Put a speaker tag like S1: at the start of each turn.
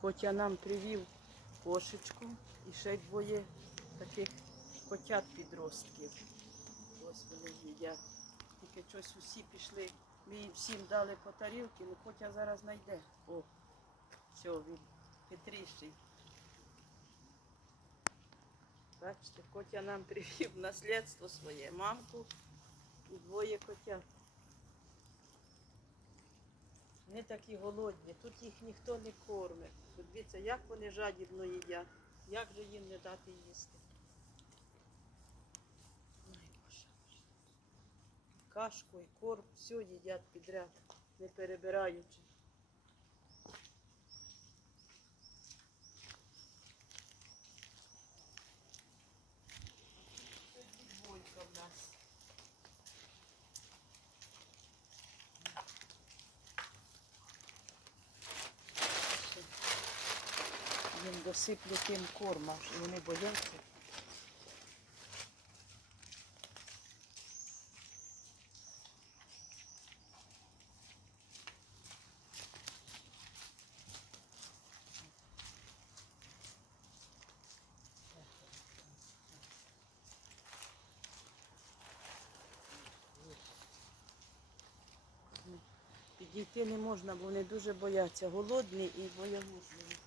S1: Котя нам привів кошечку і ще двоє таких котят підростків. Ось вони їдять. Тільки щось усі пішли. Ми їм всім дали по тарілки, ну Котя зараз знайде. О, все, він хитріший. Бачите, Котя нам привів наслідство своє, мамку і двоє котят. Вони такі голодні, тут їх ніхто не кормить. Дивіться, як вони жадібно їдять, як же їм не дати їсти. Кашку і корм, все їдять підряд, не перебираючи. Досиплю тим корма, і вони бояться. Підійти не можна, бо вони дуже бояться. Голодні і боягузливі.